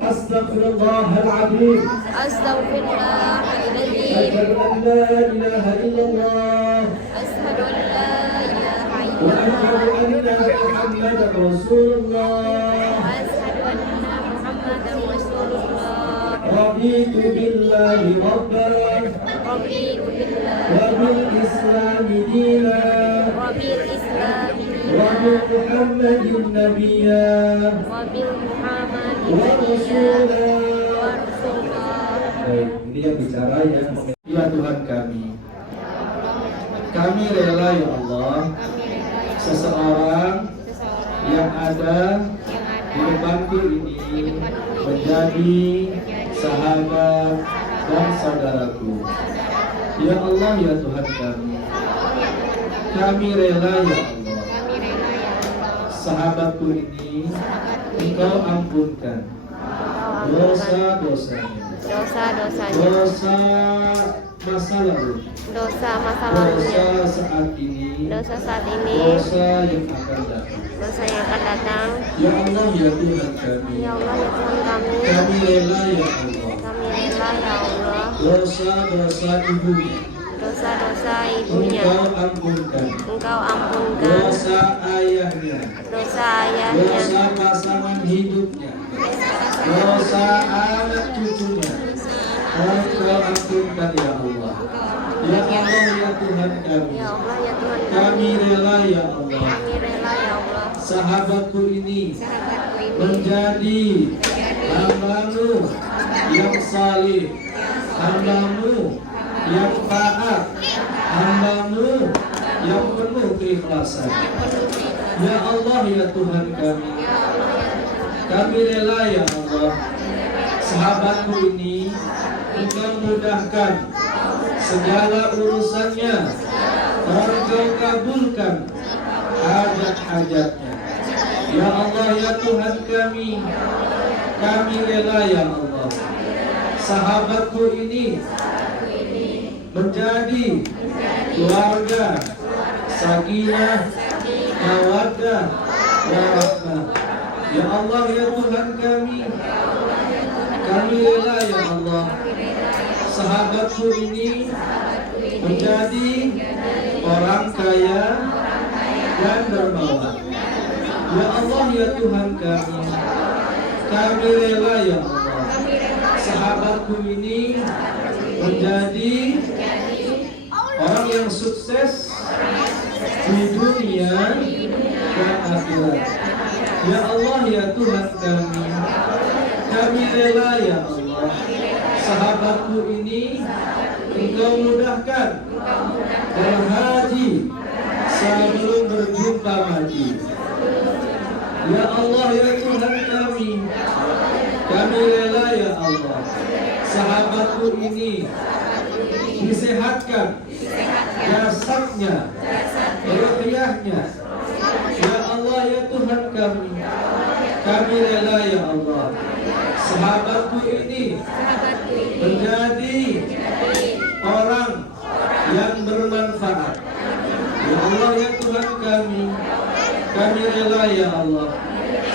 Astaghfirullahaladzim. Astaghfirullahaladzim. Asyhadu an la ilaha illallah. Asyhadu an la ilaha Wa illallah. asyhadu anna Muhammadar Rasulullah. Asyhadu anna Muhammadar Rasulullah. Raditu billahi rabban Raditu billahi wa bil islami dinan wa bil islami wa bi Muhammadin nabiyyan wa bil Muhammadin wa rasulan. wa rasulullah. Baik, ini yang bicara ya. Ya Tuhan kami rela ya Allah, seseorang yang ada di depanku ini menjadi sahabat dan saudaraku. Ya Allah ya Tuhan kami rela ya Allah, sahabatku ini Engkau ampunkan dosa-dosanya, Dosa-dosanya, dosa masa lalu, dosa masa dosa lalunya, saat ini, dosa saat ini, dosa yang akan datang. dosa yang akan datang. Ya Allah ya Tuhan kami, Ya Allah ya Tuhan kami rela ya Allah, rela ya Allah, dosa-dosa ibunya dosa-dosa ibunya Engkau ampunkan, Engkau ampunkan, dosa ayahnya, dosa ayahnya, dosa pasangan hidupnya, dosa anak cucunya, Engkau ampunkan ya Allah. Ya Allah ya Tuhan kami, Ya Allah ya Tuhan kami rela ya Allah, kami rela ya Allah, sahabatku ini sahabatku ini menjadi hamba-Mu yang salih, hamba-Mu yang taat, hamba-Mu yang penuh keikhlasan. Ya Allah ya Tuhan kami rela ya Allah, sahabatku ini Engkau mudahkan segala urusannya, Engkau kabulkan hajat-hajatnya. Ya Allah ya Tuhan kami rela ya Allah, sahabatku ini menjadi keluarga sakinah, mawaddah, warahmah. Ya Allah ya Tuhan kami rela ya Allah, sahabatku ini menjadi orang kaya dan dermawan. Ya Allah ya Tuhan kami rela ya Allah, sahabatku ini menjadi orang yang sukses di dunia dan akhirat. Ya Allah ya Tuhan kami rela ya Allah, sahabatku ini Engkau mudahkan berhaji sebelum berjumpa mati. Ya Allah ya Tuhan kami rela ya Allah, sahabatku ini disehatkan jasadnya, ruhiyahnya. Ya Allah ya Tuhan kami rela ya Allah, sahabatku ini menjadi orang yang bermanfaat. Ya Allah ya Tuhan kami rela ya Allah,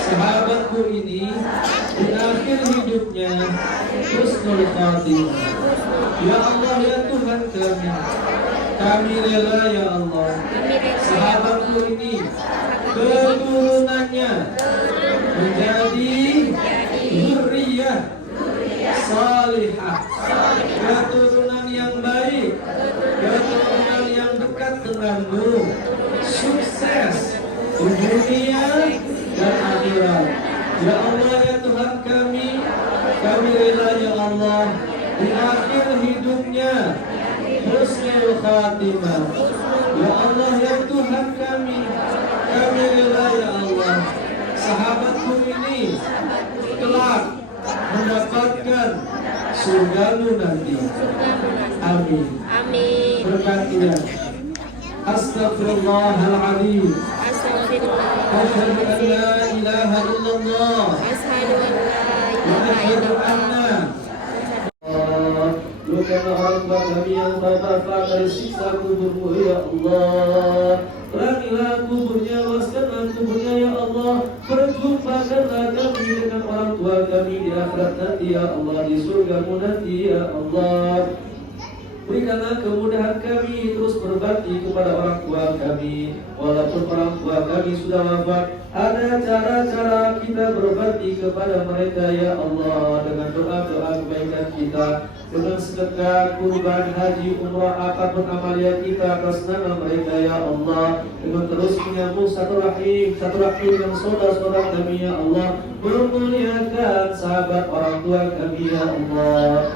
sahabatku ini di akhir hidupnya husnul khatimah. Ya Allah ya Tuhan kami rela ya Allah, sahabatku ini keturunannya menjadi dzurriyyah salihah, keturunan yang baik, keturunan yang dekat denganmu, sukses di dunia dan akhirat. Ya Allah ya Tuhan kami rela ya Allah, di akhir hidupnya husnul khatimah. Ya Allah ya Tuhan kami rela ya Allah, sahabatku ini kelak mendapatkan surgamu nanti. Amin. amin. Berkatian. Astaghfirullahaladzim. Astagfirullah. Asyhadu an la ilaha illallah. Asyhadu an la Lukakan orang tua kami yang bapak dari siksa kuburmu ya Allah. Terangilah kuburnya, luaskanlah kuburnya ya Allah. Perjumpakanlah kami dengan orang tua kami di akhirat nanti ya Allah, di surgamu nanti ya Allah. Berikanlah kemudahan kami terus berbakti kepada orang tua kami. Walaupun orang tua kami sudah wafat, ada cara-cara kita berbakti kepada mereka ya Allah, dengan doa-doa kebaikan kita, dengan sedekah, kurban, haji, umrah, apapun amalia kita atas nama mereka ya Allah, dengan terus menyambung satu rahim dengan saudara-saudara kami ya Allah, memuliakan sahabat orang tua kami ya Allah.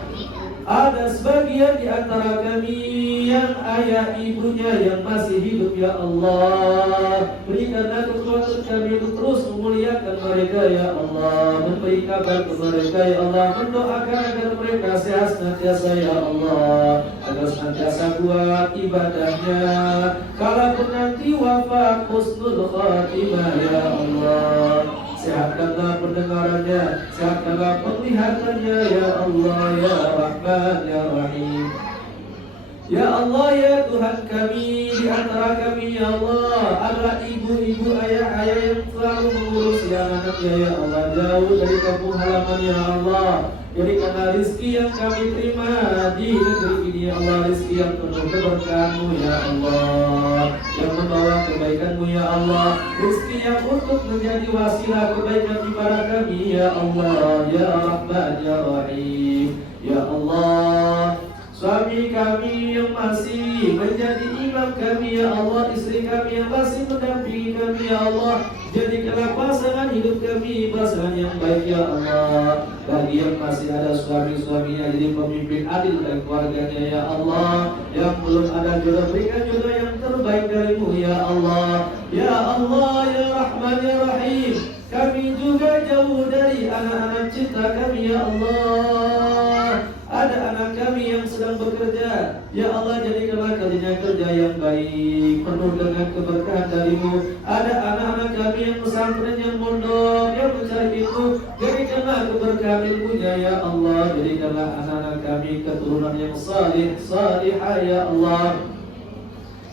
Ada sebagian di antara kami yang ayah ibunya yang masih hidup ya Allah, berikanlah kekuatan kami untuk terus memuliakan mereka ya Allah, memberi kabar kepada mereka ya Allah, mendoakan agar mereka sehat senantiasa ya Allah, agar senantiasa kuat ibadahnya, kalaupun nanti wafat husnul khatimah ya Allah. Sehatkanlah pendengarannya, sehatkanlah penglihatannya ya Allah ya Rahman ya Rahim. Ya Allah ya Tuhan kami, di antara kami ya Allah adalah ibu-ibu, ayah-ayah yang selalu mengurus anak-anaknya ya Allah, jauh dari kampung halaman ya Allah. Berikanlah rizki yang kami terima di negeri ini ya Allah, rizki yang penuh keberkahan-Mu ya Allah, yang membawa kebaikan-Mu ya Allah, rizki yang untuk menjadi wasilah kebaikan kepada kami ya Allah ya Rahman ya Rahim. Ya Allah, suami kami yang masih menjadi imam kami ya Allah, istri kami yang masih mendampingi kami ya Allah, jadikanlah pasangan hidup kami pasangan yang baik ya Allah. Bagi yang masih ada suami-suaminya, jadi pemimpin adil dan keluarganya ya Allah. Yang belum ada jodoh, berikan jodoh yang terbaik dari-Mu ya Allah. Ya Allah ya Rahman ya Rahim. Kami juga jauh dari anak-anak cinta kami ya Allah. Ada anak kami yang sedang bekerja, ya Allah, jadikanlah kerjanya kerja yang baik, penuh dengan keberkahan dari-Mu. Ada anak-anak kami yang pesantren, yang mondok, yang mencari ilmu, jadikanlah keberkahan ilmunya ya Allah. Jadikanlah anak-anak kami keturunan yang salih, salihah ya Allah.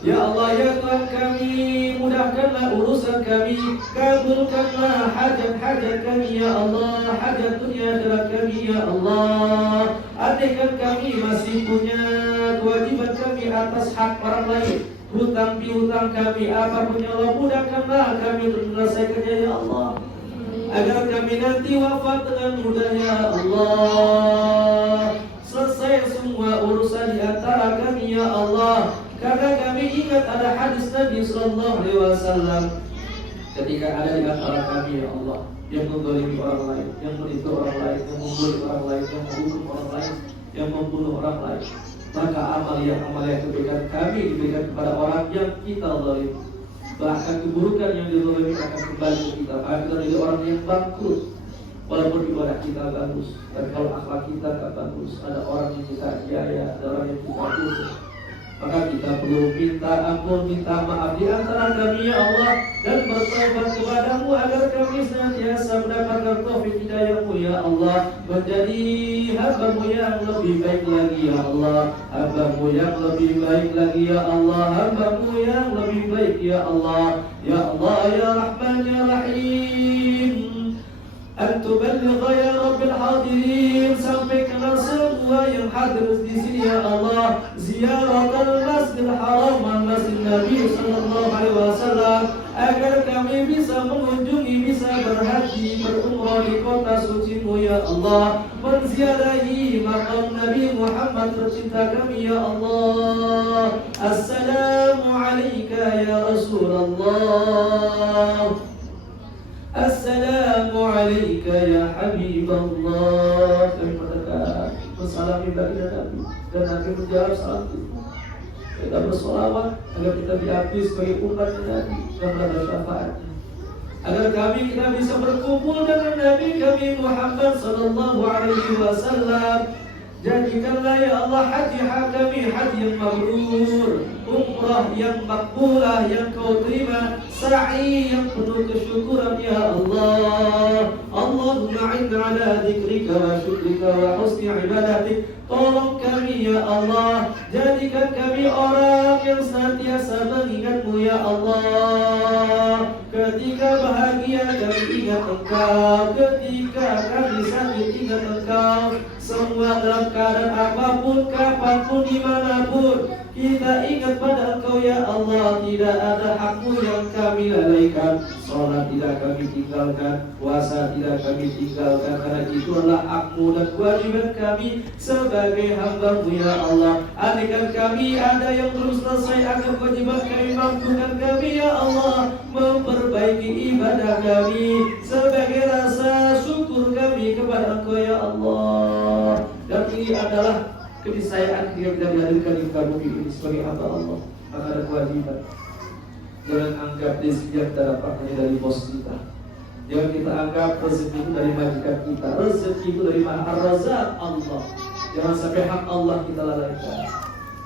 Ya Allah ya Tuhan kami, mudahkanlah urusan kami, kabulkanlah hajat-hajat kami ya Allah, hajat dunia akhirat kami ya Allah. Andaikan kami masih punya kewajiban kami atas hak orang lain, hutang piutang kami apapun ya Allah, mudahkanlah kami untuk menyelesaikannya ya Allah, agar kami nanti wafat dengan mudah ya Allah. Selesai semua urusan di antara kami ya Allah. Karena kami ingat ada hadis Nabi Sallallahu Alaihi Wasallam, ketika ada di antara kami ya Allah yang menzalimi orang lain, yang menipu orang lain, yang membuli orang lain, yang membunuh orang lain, yang membunuh orang lain, maka amal yang kebaikan kami diberikan kepada orang yang kita zalim. Bahkan keburukan yang dizalimi akan kembali ke kita. Maka kita jadi orang yang bangkrut. Walaupun ibadah kita bagus, dan kalau akhlak kita tak bagus, ada orang yang kita jaya, ada orang yang kita putus, maka kita perlu minta ampun, minta maaf di antara kami ya Allah, dan bertobat kepada-Mu agar kami senantiasa mendapatkan taufik hidayah-Mu ya Allah, menjadi hamba-Mu yang lebih baik lagi ya Allah, hamba-Mu yang lebih baik lagi ya Allah, hamba-Mu yang lebih baik ya Allah. Ya Allah ya Rahman ya Rahim, An-tuballigh ya Rabbil hadirin, sampaikanlah semua yang hadir di sini ya Allah, ziarah al-Masjidil Haram, Masjid Nabi Sallallahu Alaihi Wasallam, agar kami bisa mengunjungi, bisa berhaji, berumrah di kota suci-Mu ya Allah, menziarahi makam Nabi Muhammad tercinta kami ya Allah. Assalamu alayka ya Rasulullah, Assalamu alayka ya Habibullah. Kami mendekat mensalami baginda Nabi, dan Nabi menjawab salam itu. Kita bersolawat agar kita diakui sebagai umat Nabi dan mendapat syafaatnya, agar kita bisa berkumpul dengan Nabi kami Muhammad Sallallahu Alaihi Wasallam. Jadikanlah ya Allah haji kami haji yang mabrur, umrah yang makbulah yang kau terima, sa'i yang penuh kesyukuran ya Allah. Allahumma inna ala dzikrika wa syukrika wa husni ibadatik. Tolong kami ya Allah, jadikan kami orang yang senantiasa mengingatmu ya Allah. Ketika bahagia kami ingat Engkau, ketika kami sakit ingat Engkau. Semua dalam keadaan apapun, kapanpun, dimanapun, kita ingat pada Engkau ya Allah. Tidak ada hakmu yang kami lalaikan. Salat tidak kami tinggalkan, puasa tidak kami tinggalkan, karena itu adalah hakmu dan kewajiban kami sebagai hamba-Mu ya Allah. Andaikan kami ada yang belum selesai akan kewajiban kami, mampukan kami ya Allah, memperbaiki ibadah kami sebagai rasa syukur kami kepada Engkau ya Allah. Dan ini adalah keniscayaan kita dihadirkan di muka bumi ini sebagai hamba Allah. Maka ada kewajiban. Jangan anggap rezeki yang kita dapat hanya dari bos kita. Jangan kita anggap rezeki itu dari majikan kita. Rezeki itu dari Maha Ar-Razzaq Allah. Jangan sampai hak Allah kita lalaikan.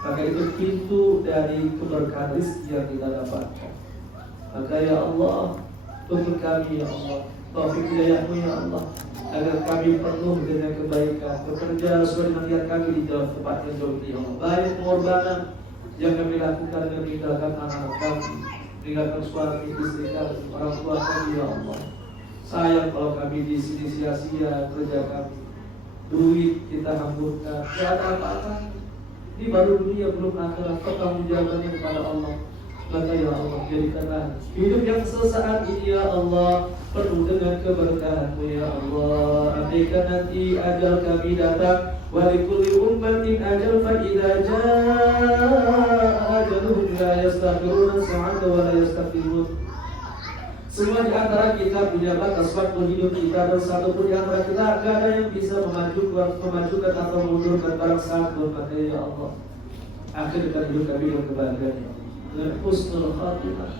Maka itu pintu dari keberkahan rezeki yang kita dapatkan. Maka ya Allah, tuntun kami ya Allah, taufik hidayah-Mu ya Allah, agar kami penuh dengan kebaikan, bekerja sesuai dengan niat kami di dalam tempat yang jauh ini ya Allah. Baik pengorbanan yang kami lakukan dengan meninggalkan anak-anak kami, meninggalkan suami istri kami, orang tua kami ya Allah. Sayang kalau kami di sini sia-sia kerja kami, duit kita hamburkan, tidak ada apa-apa. Ini baru dunia belum akhirat, pertanggungjawabannya kepada Allah. Maka ya Allah, jadikanlah hidup yang sesaat ini ya Allah penuh dengan keberkahan-Mu ya Allah. Andaikan nanti ajal kami datang, wa likulli ummatin ajal, fa idza jaa ajaluhum la yastakhiruna sa'ata wa la yastaqdimun. Semua di antara kita punya batas waktu hidup kita, dan satu pun di antara kita tidak ada yang bisa memajukan atau mundurkan barang saat pun. Maka ya Allah, akhirkan hidup kami dengan kebahagiaan ya Allah, dengan husnul khatimah,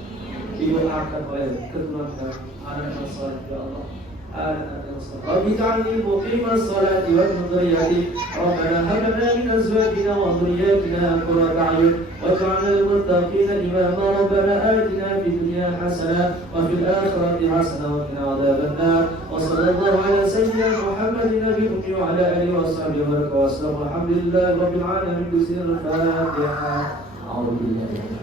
didoakan oleh keturunan kami, anak-anak saleh ya Allah, anak-anak saleh. Rabbi ja'alni muqimas salati wa min dhurriyyati, Rabbana hab lana min azwajina wa dhurriyyatina qurrata a'yun waj'alna lil muttaqina imama. Rabbana atina fid dunya hasanah wa fil akhirati hasanah wa qina adzaban nar. Wa sallallahu ala sayyidina Muhammadin nabiyil ummi wa ala alihi wa sahbihi wa sallam. Alhamdulillahi rabbil alamin. Bismillahirrahmanirrahim. A'udzu billahi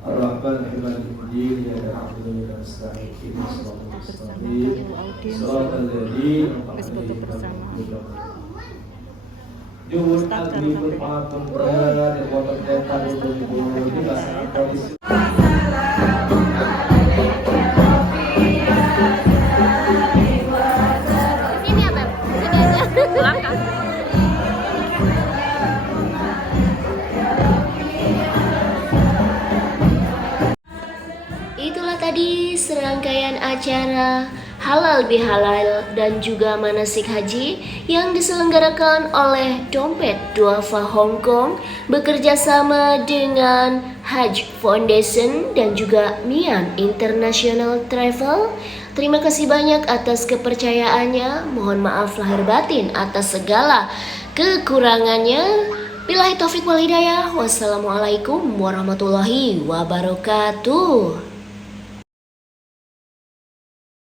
Ar-Rahman Ar-Rahim ya na'budu wa nasta'in ihdinas siratal mustaqim siratal ladzina an'amta 'alaihim. Juhud al-bibul ma'akum dan watak datan ini bahasa polisi. Ini apa? Ini aja. Belakang. Itulah tadi serangkaian acara halal bihalal dan juga manasik haji yang diselenggarakan oleh Dompet Duafa Hong Kong bekerja sama dengan Hajj Foundation dan juga Mian International Travel. Terima kasih banyak atas kepercayaannya. Mohon maaf lahir batin atas segala kekurangannya. Billahi taufik wal hidayah. Wassalamualaikum warahmatullahi wabarakatuh.